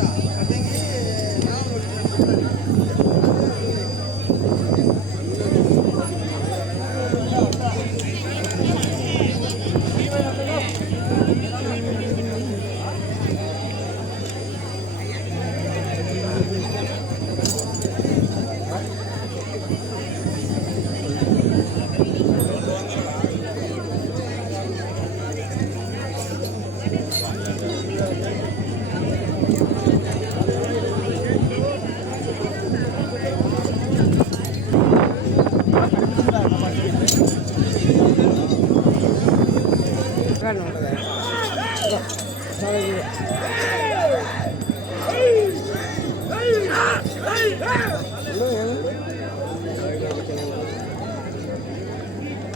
টাকা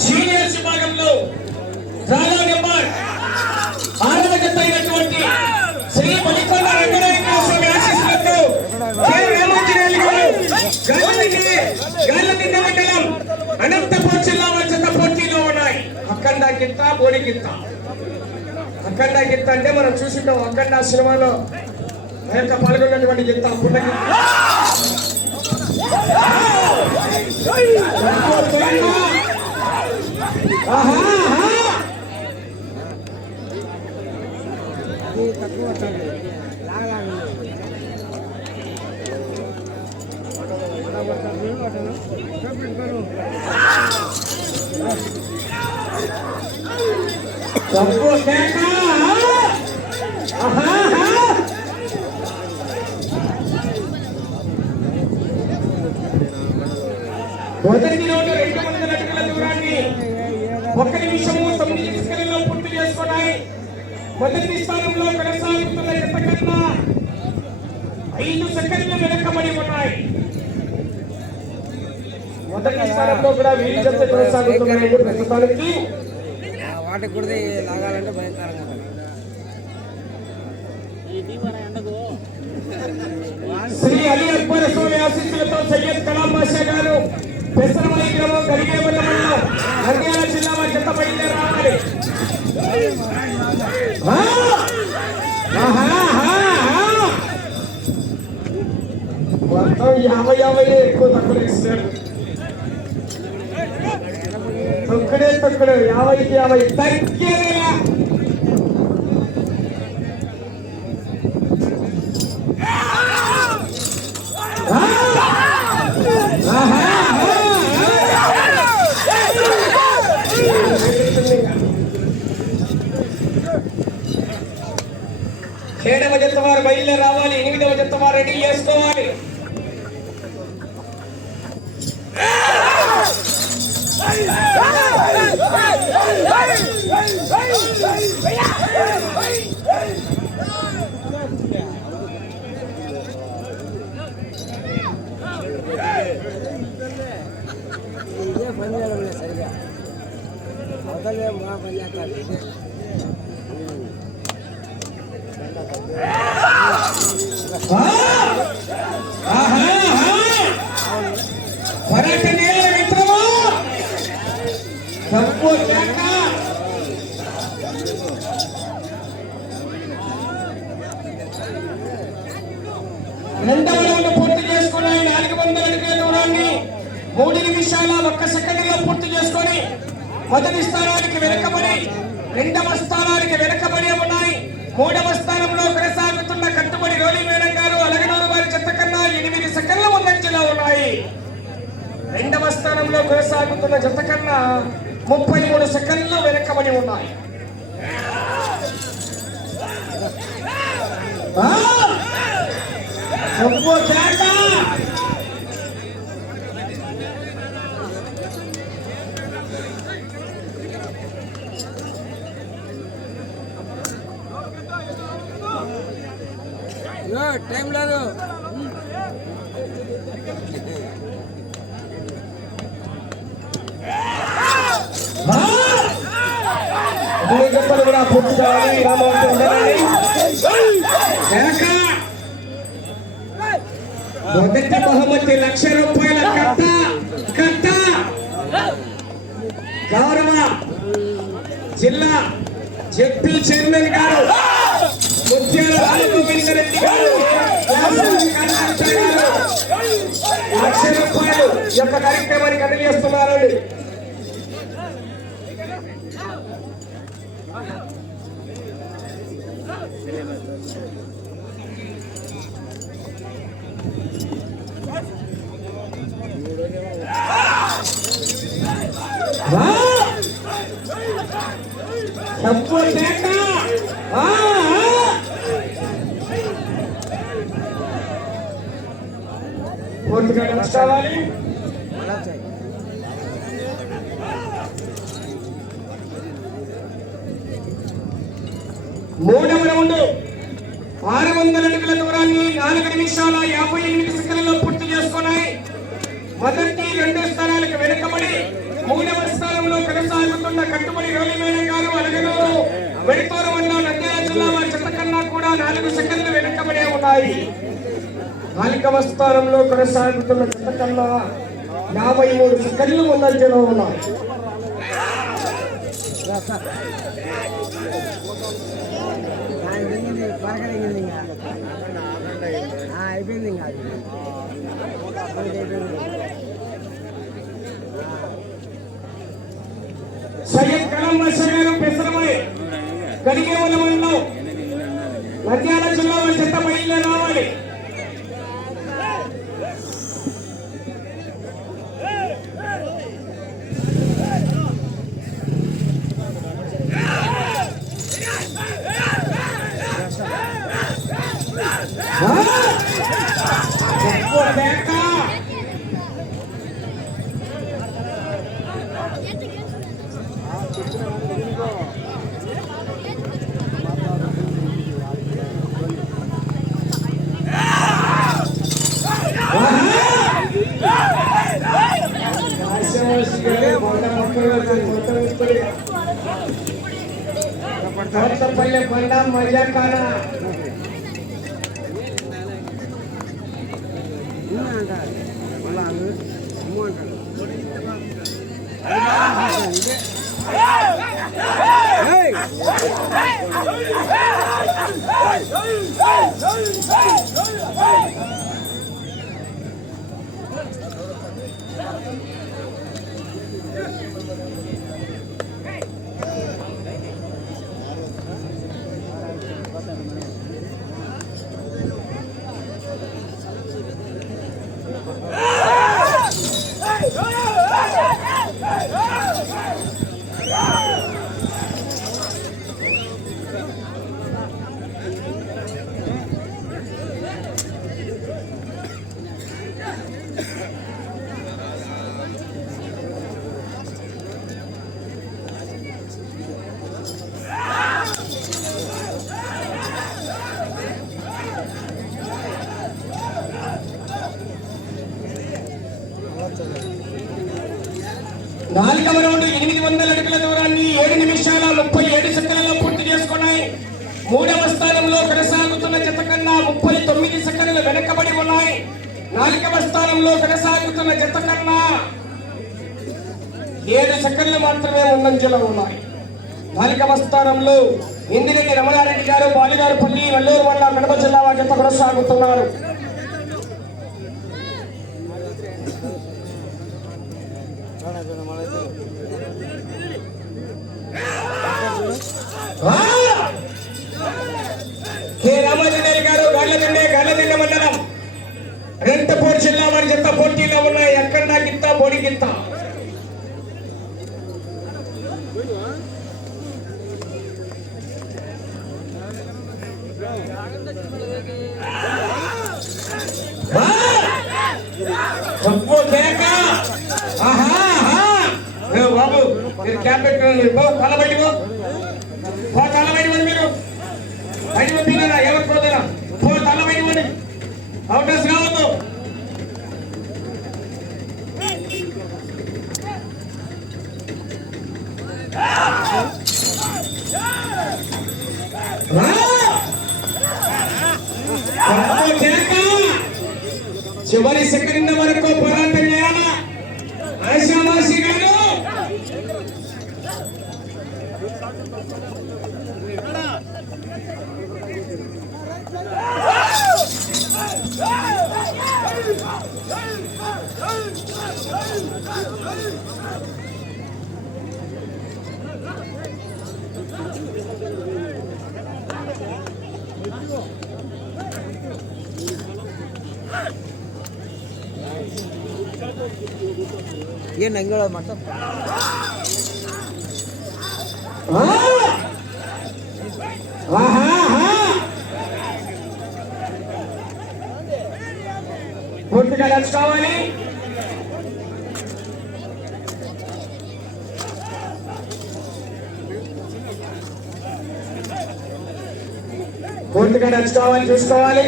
సీనియర్స్ విభాగంలో రాజా నెంబర్ ఆరవ జత అయినటువంటి శ్రీ మణికొండ రంగనాయక స్వామి ఆశీస్సులతో కె. మండలం అనంతపురం జిల్లా మధ్య పోటీలో ఉన్నాయి అక్కడ గిత్త బోడి గిత్త అఖండ గీత అంటే మనం చూసింటాం అఖండ సినిమాలో ఆ యొక్క పాల్గొన్నటువంటి గీత పుట్ట తక్కువ మొదటి కిలోమీటర్ రెండు వందల అడుగుల దూరాన్ని ఒక్క నిమిషము తొమ్మిది సెకండ్లలో పూర్తి చేసుకున్నాయి. మొదటి స్థానంలో కొనసాగుతున్న జత కన్నా ఐదు సెకండ్లు వెనకబడి ఉన్నాయి. మొదటి స్థానంలో కూడా వీరి జత కొనసాగుతున్నాయి ప్రస్తుతానికి. వాటికి కూడా లాగాలంటే భయంకరంగా ఉంటుంది. శ్రీ అలీ అక్బర్ స్వామి ఆశీస్సులతో సయ్యద్ కలాం గారు పెసరమల్లి గ్రామం గరిగేవల్ల నంద్యాల జిల్లా వారి బయలుదేరి రావాలి. మొత్తం యాభై యాభై ఎక్కువ తక్కువ ఇస్తారు యాభైకి యాభై తగ్గేదేలా ఏడవ జత వారు బయలుదేరి రావాలి ఎనిమిదవ జత వారు రెడీ చేసుకోవాలి ఇదే పని చేయడం లేదు సరిగా అవతలే బాగా పని చేస్తారు మొదటి స్థానానికి వెనకబడి రెండవ స్థానానికి వెనకబడి ఉన్నాయి. మూడవ స్థానంలో కొనసాగుతున్న కట్టుబడి రోలి మేడం గారు అలగనూరు వారి చెత్త కన్నా ఎనిమిది సెకండ్ల ముందంజలో ఉన్నాయి. రెండవ స్థానంలో కొనసాగుతున్న జత కన్నా ముప్పై మూడు సెకండ్లు వెనకబడి ఉన్నాయి. ఒక్కో చెప్పు టైం లేదు. కూడా పూర్తి కావాలి మొదటి బహుమతి లక్ష రూపాయల కట్ట కట్ట. గౌరవ జిల్లా జడ్పీ చైర్మన్ గారు. ముప్పై ముత్యాల రామగోవిందరెడ్డి గారు లక్ష రూపాయలు యొక్క పూర్తిగా ఖర్చు కావాలి మూడవ రౌండ్ ఆరు వందల అడుగుల దూరాన్ని నాలుగు నిమిషాల యాభై ఎనిమిది సెకండ్లలో పూర్తి చేసుకున్నాయి. మొదటి రెండు స్థానాలకు వెనుకబడి మూడవ స్థానంలో కొనసాగుతున్న కట్టుబడి రోలిమేడం గారు అలగనూరు వెడుతూరు వల్ల నంద్యాల జిల్లా వారి చెత్త కన్నా కూడా నాలుగు సెకండ్లు వెనుకబడే ఉన్నాయి. నాలికవ స్థానంలో కొనసాగుతున్న చెత్త కన్నా యాభై మూడు సెకండ్లు ముందంజలో ఉన్నాయి ఆ, అయిపోయింది ఇంకా సయ్యద్ కలాం గారు పెసరమని గడిగే మండలం నంద్యాల చెత్త బయలుదేరి రావాలి కొత్తపల్లి బండ కొనసాగుతున్న జత కన్నా ఏడు సెకండ్లు మాత్రమే ముందంజలో ఉన్నాయి. నాలుగవ స్థానంలో ఇందిరెడ్డి రమణారెడ్డి గారు బాలిగారుపల్లి వల్లూరు వల్ల కడప జిల్లా వారి జత కొనసాగుతున్నారు. కే గారు గాళ్ళదండే గాళ్ళదండ మండలం అనంతపూర్ జిల్లా వారి జత పోటీలో ఉన్నాయి? ఎక్కడ గిత్త బోడి గిత్త ఆ! బాబు మీరు క్యాప్ పెట్టుకోండి పో తల బయటకు పో. తల బయటికి మీరు. బయట పంపినారా ఎవరు పోతారా పో తల బయటికి పోండి కావద్దు. చివరి సెకండ్ వరకు పోరాటం ಏನು ಹಂಗೆ ಹೇಳೋದು ಮತ್ತೆ ఆ! ఆహా, ఆహా. పూర్తిగా నడుచుకోవాలి పూర్తిగా నడుచుకోవాలి చూసుకోవాలి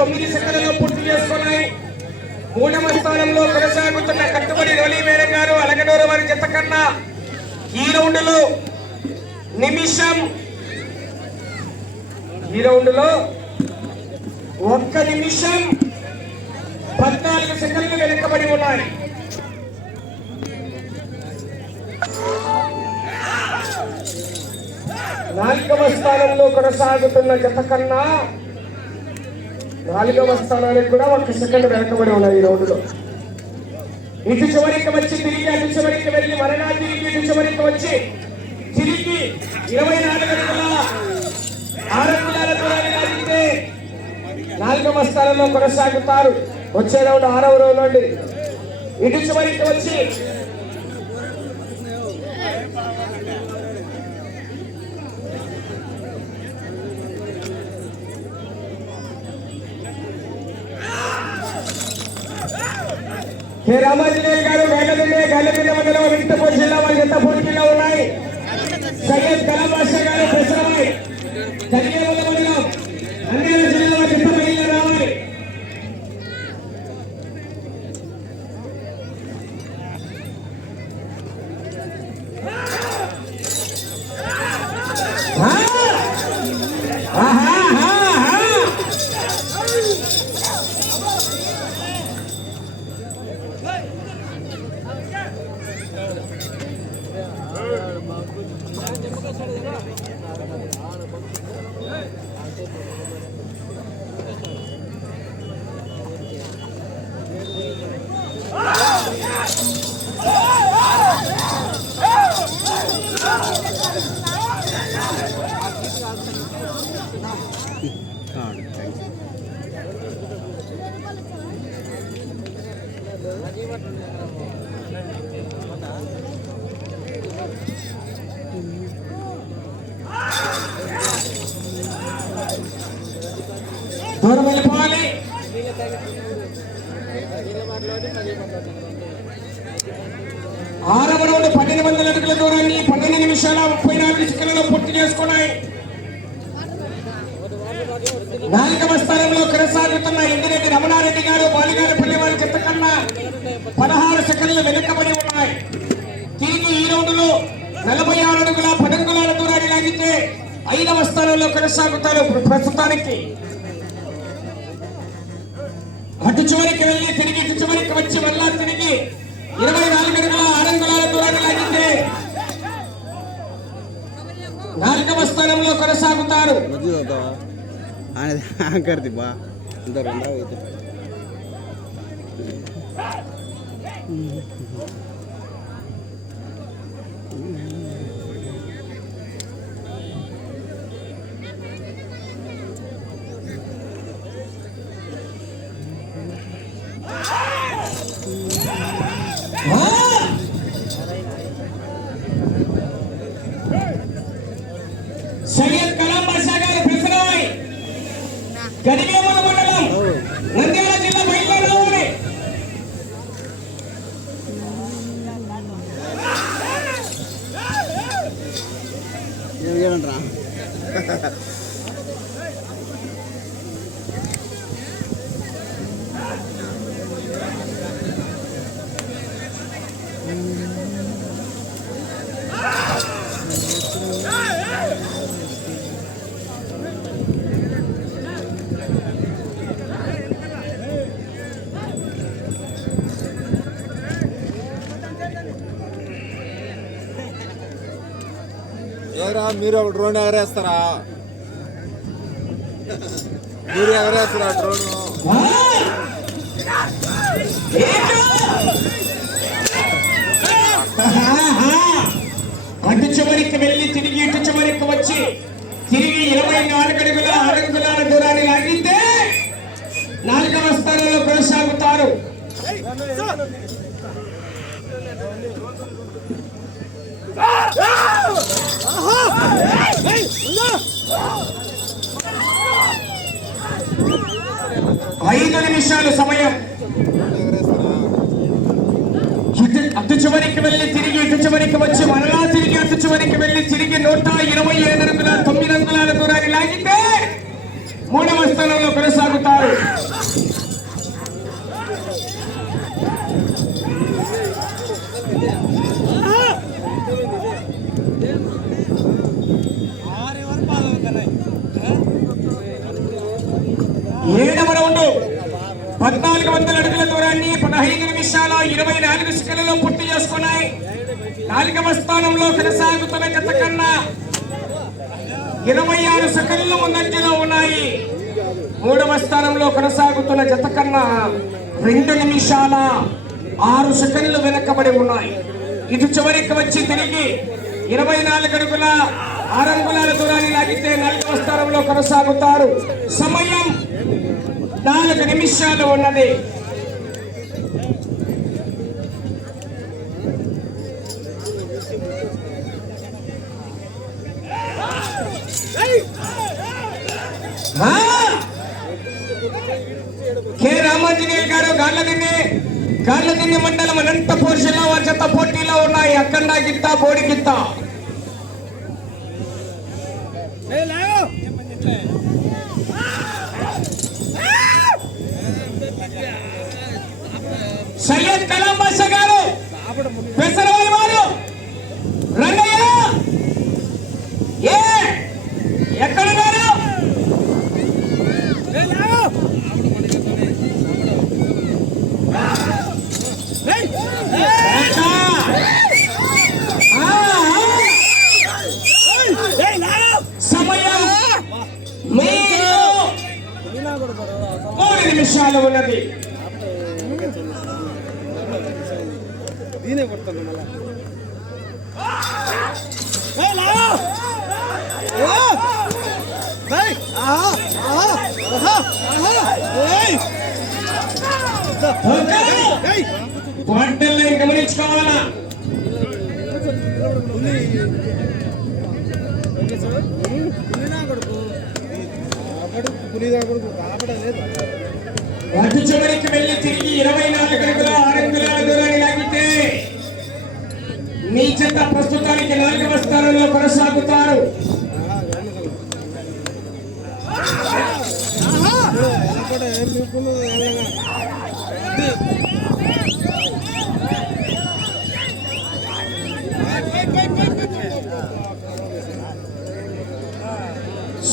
తొమ్మిది సెకండ్లలో పూర్తి చేసుకున్నాయి. మూడవ స్థానంలో కొనసాగుతున్న కట్టుబడి రోలీ మేడం గారు అలగడూరు వారి జత కన్నా ఈ రౌండ్లో నిమిషం. ఈ రౌండ్లో ఒక్క నిమిషం పద్నాలుగు సెకండ్లు వెనుకబడి ఉన్నాయి. నాలుగవ స్థానంలో కొనసాగుతున్న జత కన్నా నాలుగవ స్థానానికి కూడా ఒక సెకండ్ వెనకబడి ఉన్నాయి ఈ రౌండ్లో. ఇటు చివరికి వచ్చి తిరిగి అటు చివరికి వెళ్ళి మరణా తిరిగి ఇటు చివరికి వచ్చి తిరిగి ఇరవై నాలుగు అడుగుల ఆరు దూరాన్ని నాలుగవ స్థానంలో కొనసాగుతారు. వచ్చే రౌండ్ ఆరవ రౌండ్ నుండి ఇటు చివరికి వచ్చి శ్రీ రామాంజనేయ గారు గైలదిండే గైలదిండ మండలం వింటపూర్ జిల్లా వారి ఎంత పోటీలో ఉన్నాయి. సయ్యద్ కలాం బాషా గారు ప్రసరమై కన్యాకుల మండలం అన్ని జిల్లా వారి ఎంత బయలుదేరి రావాలి ఆ! ఆహా, ఆహా, ఆహా. దూరం వెళ్ళిపోవాలి ఆరవ రౌండ్ కిలోమీటర్ల దూరాన్ని పన్నెండు నిమిషాల ముప్పై నాలుగు సెకండ్లలో పూర్తి చేసుకున్నాయి. నాలుగవ స్థానంలో కొనసాగుతున్న ఇందిరెడ్డి రమణారెడ్డి గారు బాలిగారపల్లి వారి చెత్త కన్నా పదహారు సెకండ్లు వెనుకబడి ఉన్నాయి. తిరిగి ఈ రౌండ్లో నలభై ఆరు అడుగుల పదంగులాల దూరాన్ని లాగితే ఐదవ స్థానంలో కొనసాగుతారు ప్రస్తుతానికి. అటు చివరికి వెళ్ళి తిరిగి ఇటు చివరికి వచ్చి మళ్ళా తిరిగి ఇరవై నాలుగు గంటల ఆరు నాలుగవ స్థానంలో కొనసాగుతారు Mm-hmm. మీరు ఒక డ్రోన్ ఎగరేస్తారా మీరు ఎగరేస్తారా డ్రోన్? ఆహా! చివరికి వెళ్ళి తిరిగి ఇటు చివరికి వచ్చి తిరిగి ఇరవై నాలుగు అడుగుల అడుగుల దూరాన్ని లాగితే నాలుగవ స్థానంలో కొనసాగుతారు ఐదు నిమిషాలు సమయం ఇటు అటు చివరికి వెళ్ళి తిరిగి ఇటు చివరికి వచ్చి మరలా తిరిగి అటు చివరికి వెళ్ళి తిరిగి నూట ఇరవై ఏడు అడుగుల తొమ్మిది అంగుళాల దూరాన్ని లాగితే మూడవ స్థానంలో కొనసాగుతారు ఏడవ రౌండ్ నాలుగు వందల అడుగుల దూరాన్ని పదహైదు నిమిషాల ఇరవై నాలుగు సెకండ్లలో పూర్తి చేసుకున్నాయి. నాలుగవ స్థానంలో కొనసాగుతున్న జత కన్నా ఇరవై ఆరు సెకండ్లు ముందంజలో ఉన్నాయి. మూడవ స్థానంలో కొనసాగుతున్న జత కన్నా రెండు నిమిషాల ఆరు సెకండ్లు వెనకబడి ఉన్నాయి. ఇటు చివరికి వచ్చి తిరిగి ఇరవై నాలుగు అడుగుల ఆరంగుల దూరాన్ని లాగితే నాలుగవ స్థానంలో కొనసాగుతారు. సమయం నాలుగు నిమిషాలు ఉన్నది. కే కె. రామాంజనేయులు గారు గార్లదిన్ని గార్లదిన్ని మండలం అనంతపూర్ జిల్లా వారి చెత్త పోటీలో ఉన్నాయి. అక్కడ గిత్త బోడి గిత్త. సయ్యద్ కలాం బాషా గారు పెసరవారి వారు. పంటల్ని గమనించుకోవాలా? అటు చివరికి వెళ్ళి తిరిగి ఇరవై నాలుగు అడుగుల ఆరు గంటల దూరాన్ని లాగితే నీ చెత్త ప్రస్తుతానికి నాలుగవ స్థానంలో కొనసాగుతారు. కూడా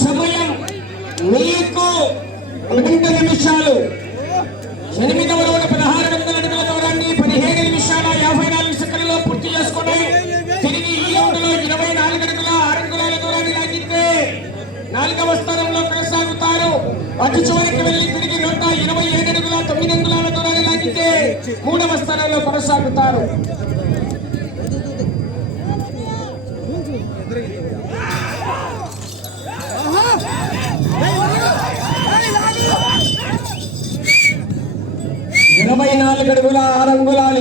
సమయం మీకు రెండు నిమిషాలు. ఎనిమిదవ రోజు పదహారు వందల అడుగుల దూరాన్ని పదిహేను నిమిషాల యాభై నాలుగు సెకండ్లలో పూర్తి చేసుకుని తిరిగి ఈ రౌండ్లో ఇరవై నాలుగు అడుగుల ఆరు అంగుళాల దూరాన్ని లాగితే నాలుగవ స్థానంలో కొనసాగుతారు. అటు చివరికి వెళ్ళి మూడవ స్థానంలో కొనసాగుతారు. ఇరవై నాలుగు అడుగుల ఆరు అంగుళాలు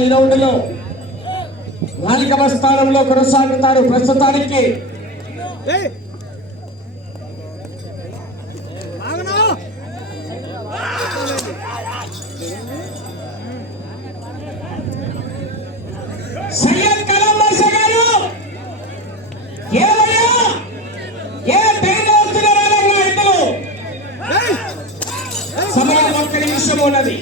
నాలుగవ స్థానంలో కొనసాగుతారు ప్రస్తుతానికి సయ్యద్ కలాం బాషా గారు ఏమయ్యా ఏ ట్రైన్ వస్తున్నారా ఇద్దరు సమయం నిమిషం ఉన్నది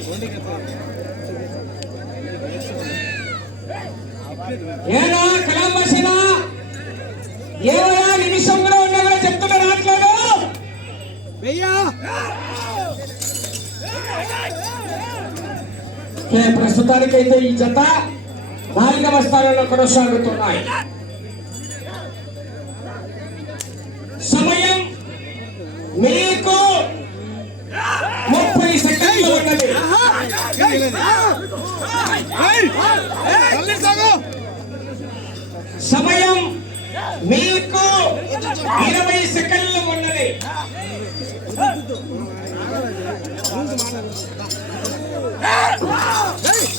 ఏనా నిమిషం కూడా ఉన్నా కూడా చెప్తున్నా రావట్లేదు. ప్రస్తుతానికైతే ఈ జత నాలుగవ స్థానంలో కొనసాగుతున్నాయి. సమయం మీకు సమయం మీకు ఇరవై సెకండ్లు ఉన్నది Hey!